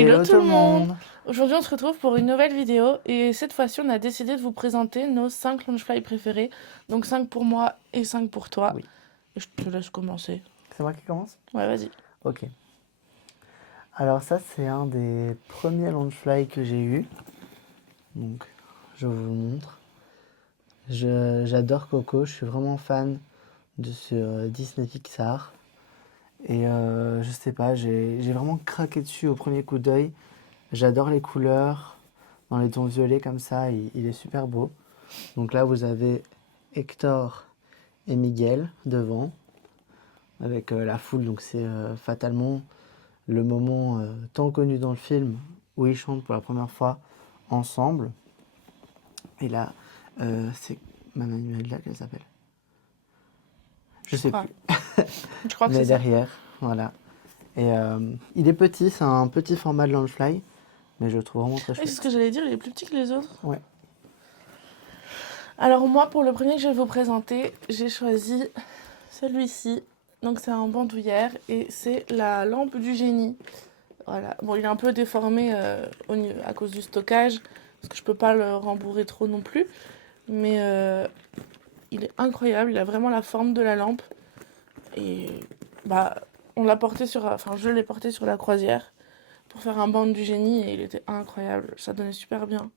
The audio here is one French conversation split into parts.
Hello tout le monde! Aujourd'hui on se retrouve pour une nouvelle vidéo et cette fois-ci on a décidé de vous présenter nos 5 Loungefly préférés. Donc 5 pour moi et 5 pour toi. Oui. Et je te laisse commencer. C'est moi qui commence? Ouais, vas-y. Ok. Alors ça, c'est un des premiers Loungefly que j'ai eu. Donc, je vous le montre. J'adore Coco, je suis vraiment fan de ce Disney Pixar. Et je sais pas, j'ai vraiment craqué dessus au premier coup d'œil. J'adore les couleurs, dans les tons violets comme ça, il est super beau. Donc là, vous avez Hector et Miguel devant, avec la foule, donc c'est fatalement le moment tant connu dans le film où ils chantent pour la première fois ensemble. Et là, c'est Manuela qu'elle s'appelle. Je sais crois. plus. Je crois que Mais c'est ça. derrière, voilà. Et il est petit, c'est un petit format de Loungefly, mais je le trouve vraiment très Oui, c'est ce chouette. que j'allais dire, il est plus petit que les autres. Ouais. Alors moi pour le premier que je vais vous présenter, j'ai choisi celui-ci. Donc c'est un bandoulière et c'est la lampe du génie. Voilà. Bon, il est un peu déformé à cause du stockage, parce que je peux pas le rembourrer trop non plus. Mais il est incroyable, il a vraiment la forme de la lampe. Et bah, je l'ai porté sur la croisière pour faire un band du génie et il était incroyable. Ça donnait super bien.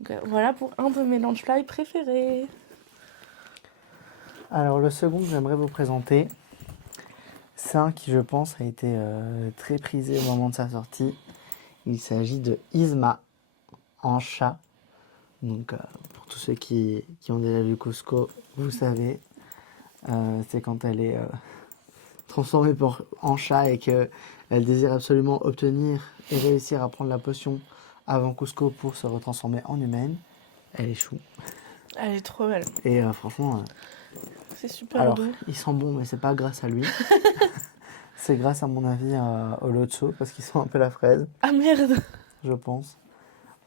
Donc, voilà pour un de mes Loungefly préférés. Alors le second que j'aimerais vous présenter, c'est un qui je pense a été très prisé au moment de sa sortie. Il s'agit de Yzma en chat. Donc pour tous ceux qui ont déjà vu Cusco, vous savez, c'est quand elle est transformée en chat et qu'elle désire absolument obtenir et réussir à prendre la potion avant Cusco pour se retransformer en humaine. Elle échoue. Elle est trop belle. Et franchement, C'est super alors doux. il sent bon, mais c'est pas grâce à lui. C'est grâce à mon avis au Lotso parce qu'ils sont un peu la fraise, Ah merde! je pense.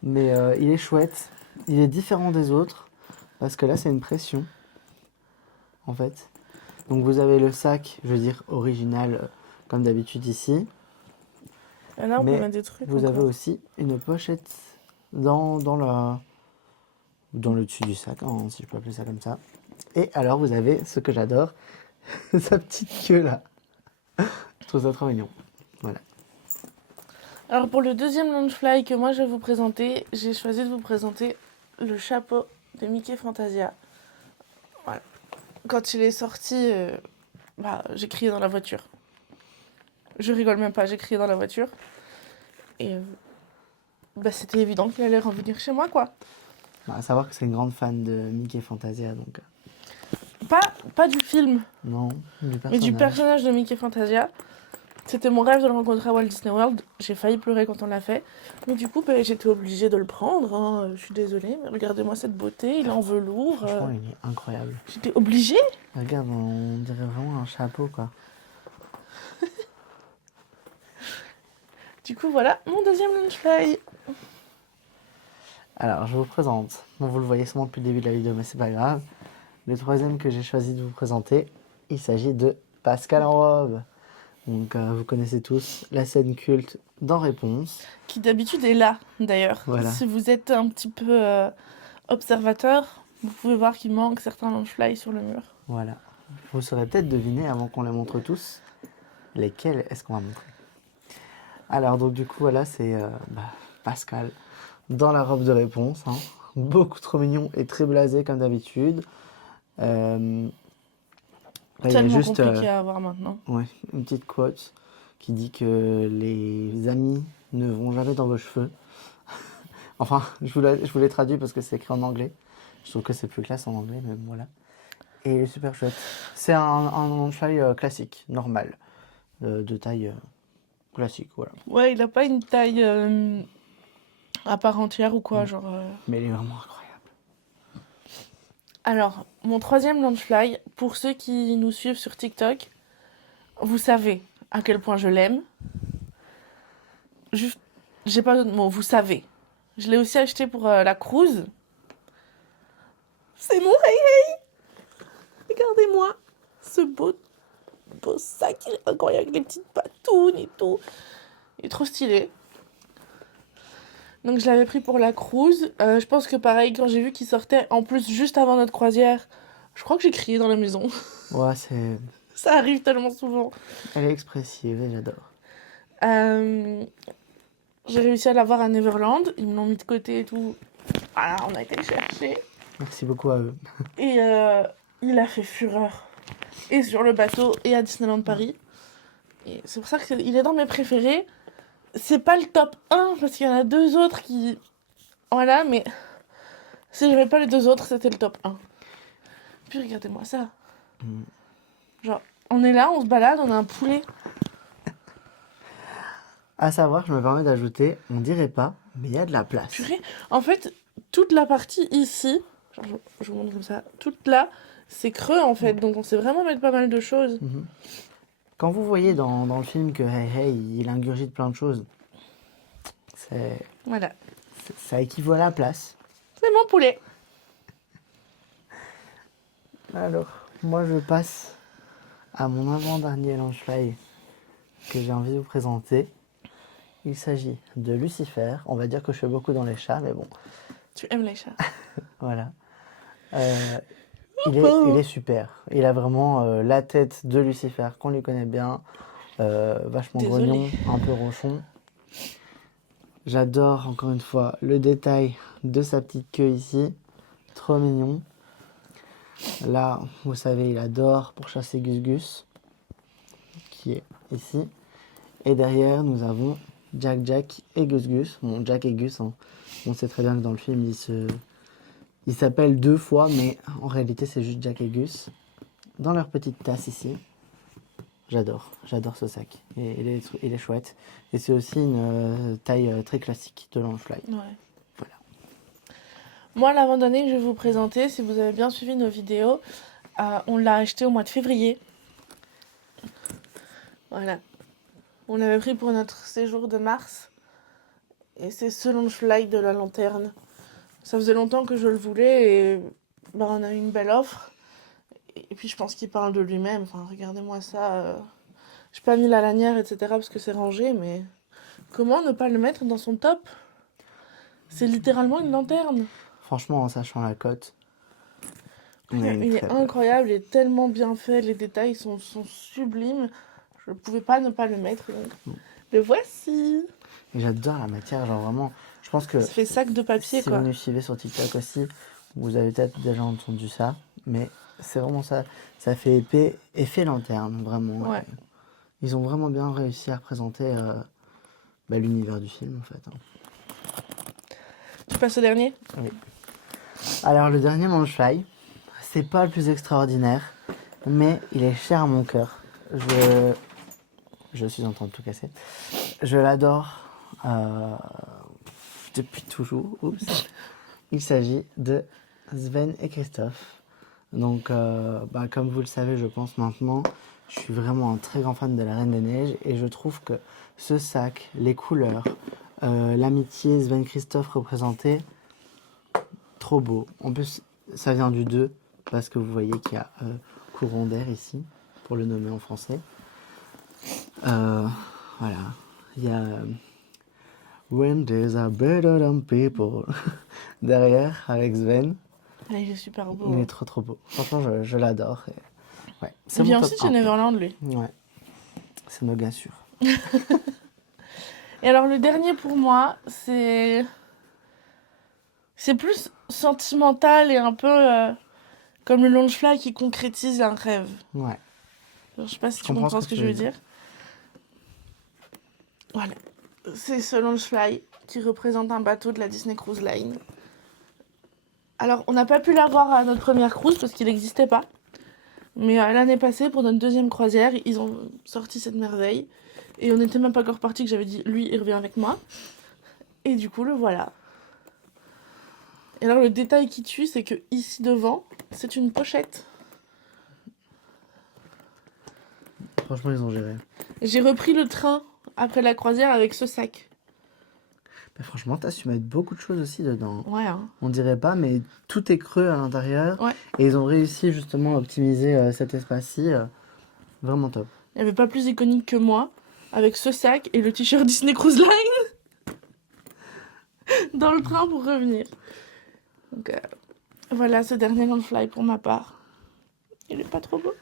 Mais il est chouette. Il est différent des autres parce que là c'est une pression en fait. Donc vous avez le sac, je veux dire original comme d'habitude ici. Et là on peut Mais mettre des trucs vous avez encore. aussi une pochette dans le dessus du sac, hein, si je peux appeler ça comme ça. Et alors vous avez ce que j'adore, sa petite queue là. Je trouve ça trop mignon. Voilà. Alors pour le deuxième Loungefly que moi je vais vous présenter, j'ai choisi de vous présenter le chapeau de Mickey Fantasia. Voilà. Quand il est sorti, j'ai crié dans la voiture. Je rigole même pas, j'ai crié dans la voiture. Et c'était évident qu'il allait revenir chez moi, quoi. À savoir que c'est une grande fan de Mickey Fantasia, donc Pas du film, non, du mais du personnage. personnage de Mickey Fantasia. C'était mon rêve de le rencontrer à Walt Disney World. J'ai failli pleurer quand on l'a fait. Mais du coup, j'étais obligée de le prendre, hein. Je suis désolée, mais regardez-moi cette beauté, il est en velours. Franchement, il est incroyable. J'étais obligée. Regarde, on dirait vraiment un chapeau, quoi. Du coup, voilà mon deuxième Loungefly. Alors, je vous présente. Bon, vous le voyez sûrement depuis le début de la vidéo, mais c'est pas grave. Le troisième que j'ai choisi de vous présenter, il s'agit de Pascal en robe. Donc, vous connaissez tous la scène culte dans Réponse. Qui d'habitude est là, d'ailleurs. Voilà. Si vous êtes un petit peu observateur, vous pouvez voir qu'il manque certains Loungefly sur le mur. Voilà. Vous saurez peut-être deviner, avant qu'on les montre tous, lesquels est-ce qu'on va montrer. Alors, donc, du coup, voilà, c'est Pascal dans la robe de Réponse. Hein. Beaucoup trop mignon et très blasé, comme d'habitude. Là, il y a Tellement juste compliqué à avoir maintenant. ouais, une petite quote qui dit que les amis ne vont jamais dans vos cheveux. Enfin, je vous l'ai traduit parce que c'est écrit en anglais. Je trouve que c'est plus classe en anglais, mais bon, voilà. Et il est super chouette. C'est un Loungefly classique, normal, de taille classique, voilà. Ouais, il a pas une taille à part entière ou quoi, Mm. genre... Mais il est vraiment incroyable. Alors, mon troisième Loungefly, pour ceux qui nous suivent sur TikTok, vous savez à quel point je l'aime. Juste, j'ai pas d'autre mot, vous savez. Je l'ai aussi acheté pour la cruise. C'est mon Hey! Regardez-moi ce beau sac, il est incroyable avec les petites patounes et tout. Il est trop stylé. Donc je l'avais pris pour la cruise. Je pense que pareil, quand j'ai vu qu'il sortait, en plus juste avant notre croisière, je crois que j'ai crié dans la maison. Ouais, Ça arrive tellement souvent. elle est expressive et j'adore. Euh, j'ai réussi à l'avoir à Neverland. Ils me l'ont mis de côté et tout. Voilà, on a été le chercher. Merci beaucoup à eux. Et il a fait fureur. Et sur le bateau et à Disneyland Paris. Et c'est pour ça qu'il est dans mes préférés. C'est pas le top 1 parce qu'il y en a deux autres qui. Voilà, mais si j'avais pas les deux autres, c'était le top 1. Puis regardez-moi ça. Mm. Genre, on est là, on se balade, on a un poulet. À savoir, je me permets d'ajouter, on dirait pas, mais il y a de la place. Purée. En fait, toute la partie ici, genre, je vous montre comme ça, toute là, c'est creux en fait. Donc on sait vraiment mettre pas mal de choses. Mhm. Quand vous voyez dans le film que Hey Hey, il ingurgite plein de choses, Voilà. ça équivaut à la place. C'est mon poulet. Alors, moi je passe à mon avant-dernier Loungefly que j'ai envie de vous présenter. Il s'agit de Lucifer. On va dire que je fais beaucoup dans les chats, mais bon, Tu aimes les chats. voilà. Il est super. Il a vraiment la tête de Lucifer, qu'on lui connaît bien. Vachement Désolée. grognon, un peu ronchon. J'adore, encore une fois, le détail de sa petite queue ici. Trop mignon. Là, vous savez, il adore pour chasser Gus Gus, qui est ici. Et derrière, nous avons Jack et Gus Gus. Bon, Jack et Gus, hein, on sait très bien que dans le film, ils s'appellent deux fois, mais en réalité, c'est juste Jack et Gus. Dans leur petite tasse ici. J'adore ce sac. Et il est chouette. Et c'est aussi une taille très classique de Loungefly. Ouais. Voilà. Moi, l'abandonné que je vais vous présenter, si vous avez bien suivi nos vidéos, on l'a acheté au mois de février. Voilà. On l'avait pris pour notre séjour de mars. Et c'est ce Loungefly de la lanterne. Ça faisait longtemps que je le voulais et bah, on a eu une belle offre. Et puis je pense qu'il parle de lui-même. Enfin, regardez-moi ça. J'ai pas mis la lanière, etc. parce que c'est rangé, mais comment ne pas le mettre dans son top? C'est littéralement une lanterne. Franchement, en sachant la cote, on a une Il est très belle. incroyable, il est tellement bien fait, les détails sont sublimes. Je ne pouvais pas ne pas le mettre, donc le voici. Et j'adore la matière, genre vraiment. Je pense que Ça fait sac de papier, si quoi. vous nous suivez sur TikTok aussi, vous avez peut-être déjà entendu ça. Mais c'est vraiment ça. Ça fait épais, effet lanterne, vraiment. Ouais. Ils ont vraiment bien réussi à représenter l'univers du film, en fait. Hein. Tu passes au dernier? Oui. Alors, le dernier Loungefly, c'est pas le plus extraordinaire, mais il est cher à mon cœur. Je suis en train de tout casser. Je l'adore depuis toujours. Oups. Il s'agit de Sven et Christophe. Donc, comme vous le savez, je pense maintenant, je suis vraiment un très grand fan de la Reine des Neiges et je trouve que ce sac, les couleurs, l'amitié Sven-Christophe représenté, trop beau. En plus, ça vient du 2 parce que vous voyez qu'il y a courant d'air ici, pour le nommer en français. Voilà. Il y a When Days Are Better Than People derrière avec Sven. Ah, il est super beau. Il est trop beau. Franchement, je l'adore. Et... Ouais, c'est Il vient mon aussi de top chez 1. Neverland, lui. Ouais. C'est nos gars sûrs. Et alors, le dernier pour moi, c'est plus sentimental et un peu comme le Loungefly qui concrétise un rêve. Ouais. Alors, je sais pas si tu comprends comprends ce que je veux dire. Voilà. C'est ce Loungefly qui représente un bateau de la Disney Cruise Line. Alors, on n'a pas pu l'avoir à notre première cruise parce qu'il n'existait pas. Mais l'année passée, pour notre deuxième croisière, ils ont sorti cette merveille. Et on n'était même pas encore parti que j'avais dit, lui, il revient avec moi. Et du coup, le voilà. Et alors, le détail qui tue, c'est que ici devant, c'est une pochette. Franchement, ils ont géré. J'ai repris le train après la croisière avec ce sac. Mais franchement, t'as su mettre beaucoup de choses aussi dedans. Ouais, hein. On dirait pas, mais tout est creux à l'intérieur. Ouais. Et ils ont réussi justement à optimiser cet espace-ci. Vraiment top. Il n'y avait pas plus iconique que moi, avec ce sac et le t-shirt Disney Cruise Line. dans le train pour revenir. Donc voilà ce dernier long fly pour ma part. Il est pas trop beau.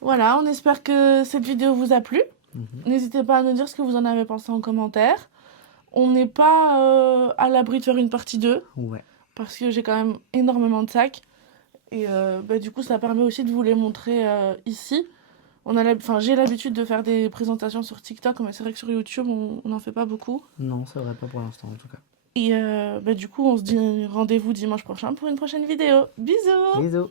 Voilà, on espère que cette vidéo vous a plu. N'hésitez pas à nous dire ce que vous en avez pensé en commentaire. On n'est pas à l'abri de faire une partie 2. Ouais. Parce que j'ai quand même énormément de sacs. Et du coup, ça permet aussi de vous les montrer ici. J'ai l'habitude de faire des présentations sur TikTok, mais c'est vrai que sur YouTube, on n'en fait pas beaucoup. Non, c'est vrai, pas pour l'instant en tout cas. Et du coup, on se dit rendez-vous dimanche prochain pour une prochaine vidéo. Bisous! Bisous!